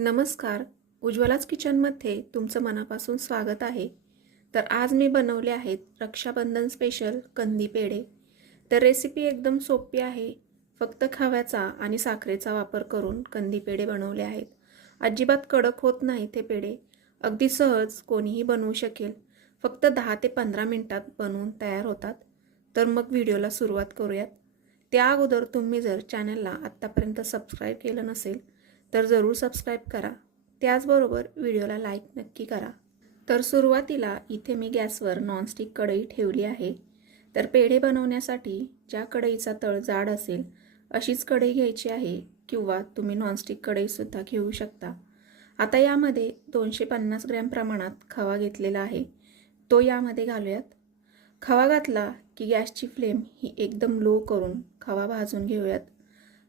नमस्कार. उज्ज्वलाच किचनमध्ये तुमचं मनापासून स्वागत आहे. तर आज मी बनवले आहेत रक्षाबंधन स्पेशल कंदी पेढे. तर रेसिपी एकदम सोपी आहे. फक्त खव्याचा आणि साखरेचा वापर करून कंदी पेढे बनवले आहेत. अजिबात कडक होत नाही ते पेढे. अगदी सहज कोणीही बनवू शकेल. फक्त दहा ते पंधरा मिनटात बनवून तयार होतात. तर मग व्हिडिओला सुरुवात करूयात. त्या अगोदर तुम्ही जर चॅनलला आत्तापर्यंत सबस्क्राईब केलं नसेल तर जरूर सबस्क्राईब करा. त्याचबरोबर व्हिडिओला लाईक नक्की करा. तर सुरुवातीला इथे मी गॅसवर नॉनस्टिक कढई ठेवली आहे. तर पेढे बनवण्यासाठी ज्या कढईचा तळ जाड असेल अशीच कढई घ्यायची आहे किंवा तुम्ही नॉनस्टिक कढईसुद्धा घेऊ शकता. आता यामध्ये दोनशे पन्नास ग्रॅम प्रमाणात खवा घेतलेला आहे. तो यामध्ये घालूयात. खवा घातला की गॅसची फ्लेम ही एकदम लो करून खवा भाजून घेऊयात.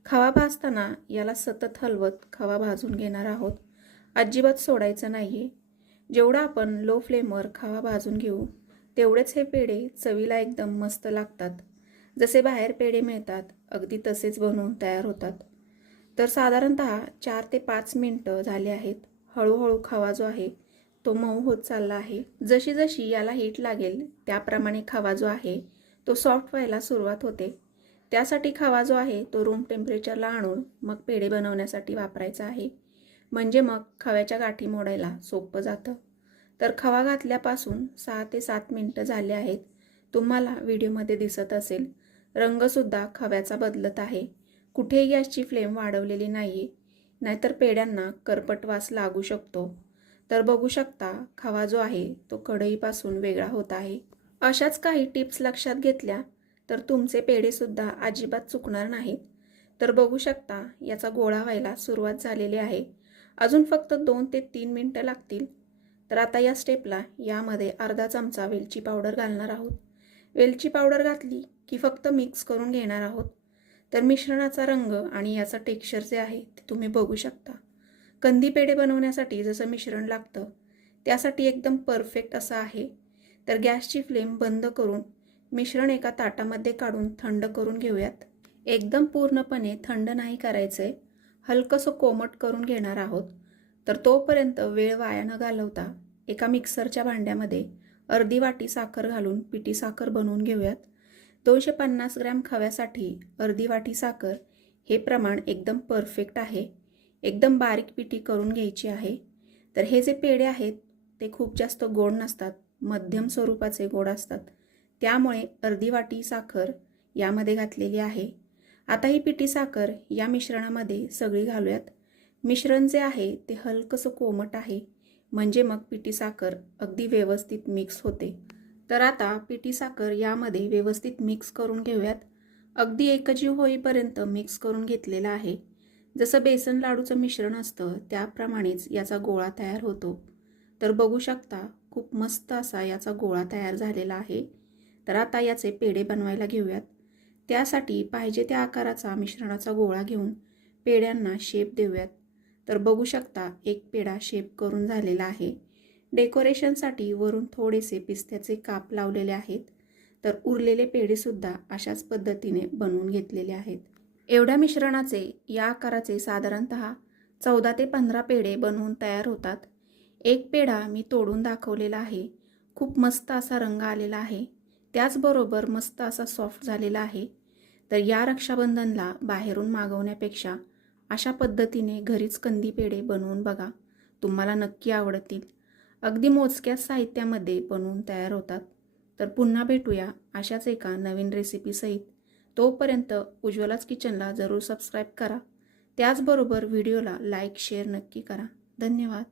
खवा भाजताना याला सतत हलवत खवा भाजून घेणार आहोत. अजिबात सोडायचं नाही आहे जेवढा आपण लो फ्लेमवर खवा भाजून घेऊ तेवढेच हे पेढे चवीला एकदम मस्त लागतात. जसे बाहेर पेढे मिळतात अगदी तसेच बनवून तयार होतात. तर साधारणत चार ते पाच मिनटं झाले आहेत. हळूहळू खवा जो आहे तो मऊ होत चालला आहे. जशी जशी याला हीट लागेल त्याप्रमाणे खवा जो आहे तो सॉफ्ट व्हायला सुरुवात होते. त्यासाठी खवा जो आहे तो रूम टेम्परेचरला आणून मग पेढे बनवण्यासाठी वापरायचा आहे. म्हणजे मग खव्याच्या गाठी मोडायला सोपं जातं. तर खवा घातल्यापासून सहा ते सात मिनटं झाले आहेत. तुम्हाला व्हिडिओमध्ये दिसत असेल रंगसुद्धा खव्याचा बदलत आहे. कुठेही गॅसची फ्लेम वाढवलेली नाही आहे नाहीतर पेढ्यांना करपट वास लागू शकतो. तर बघू शकता खवा जो आहे तो कढईपासून वेगळा होत आहे. अशाच काही टिप्स लक्षात घेतल्या तर तुमचे पेढेसुद्धा अजिबात चुकणार नाहीत तर बघू शकता याचा गोळा व्हायला सुरुवात झालेली आहे. अजून फक्त दोन ते तीन मिनटं लागतील. तर आता या स्टेपला यामध्ये अर्धा चमचा वेलची पावडर घालणार आहोत. वेलची पावडर घातली की फक्त मिक्स करून घेणार आहोत. तर मिश्रणाचा रंग आणि याचं टेक्स्चर जे आहे ते तुम्ही बघू शकता. कंदी पेढे बनवण्यासाठी जसं मिश्रण लागतं त्यासाठी एकदम परफेक्ट असं आहे. तर गॅसची फ्लेम बंद करून मिश्रण एका ताटामध्ये काढून थंड करून घेऊयात. एकदम पूर्णपणे थंड नाही करायचे. हलकंसं कोमट करून घेणार आहोत. तर तोपर्यंत वेळ वाया न घालवता एका मिक्सरच्या भांड्यामध्ये अर्धी वाटी साखर घालून पिठी साखर बनवून घेऊयात. दोनशे पन्नास ग्रॅम खव्यासाठी अर्धी वाटी साखर हे प्रमाण एकदम परफेक्ट आहे. एकदम बारीक पिठी करून घ्यायची आहे. तर हे जे पेढे आहेत ते खूप जास्त गोड नसतात. मध्यम स्वरूपाचे गोड असतात. त्यामुळे अर्धी वाटी साखर यामध्ये घातलेली आहे. आता ही पिठी साखर या मिश्रणामध्ये सगळी घालूयात. मिश्रण जे आहे ते हलकंसं कोमट आहे. म्हणजे मग पिठी साखर अगदी व्यवस्थित मिक्स होते. तर आता पिठी साखर यामध्ये व्यवस्थित मिक्स करून घेऊयात. अगदी एकजीव होईपर्यंत मिक्स करून घेतलेला आहे. जसं बेसन लाडूचं मिश्रण असतं त्याप्रमाणेच याचा गोळा तयार होतो. तर बघू शकता खूप मस्त असा याचा गोळा तयार झालेला आहे. तर आता याचे पेढे बनवायला घेऊयात. त्यासाठी पाहिजे त्या आकाराचा मिश्रणाचा गोळा घेऊन पेढ्यांना शेप देऊयात. तर बघू शकता एक पेढा शेप करून झालेला आहे. डेकोरेशनसाठी वरून थोडेसे पिस्त्याचे काप लावलेले आहेत. तर उरलेले पेढेसुद्धा अशाच पद्धतीने बनवून घेतलेले आहेत. एवढ्या मिश्रणाचे या आकाराचे साधारणत चौदा ते पंधरा पेढे बनवून तयार होतात. एक पेढा मी तोडून दाखवलेला आहे. खूप मस्त असा रंग आलेला आहे. त्याचबरोबर मस्त असा सॉफ्ट झालेला आहे. तर या रक्षाबंधनला बाहेरून मागवण्यापेक्षा अशा पद्धतीने घरीच कंदी पेढे बनवून बघा. तुम्हाला नक्की आवडतील. अगदी मोजक्या साहित्यामध्ये बनवून तयार होतात. तर पुन्हा भेटूया अशाच एका नवीन रेसिपीसहित तोपर्यंत उज्ज्वलाच किचनला जरूर सबस्क्राईब करा. त्याचबरोबर व्हिडिओला लाईक शेअर नक्की करा. धन्यवाद.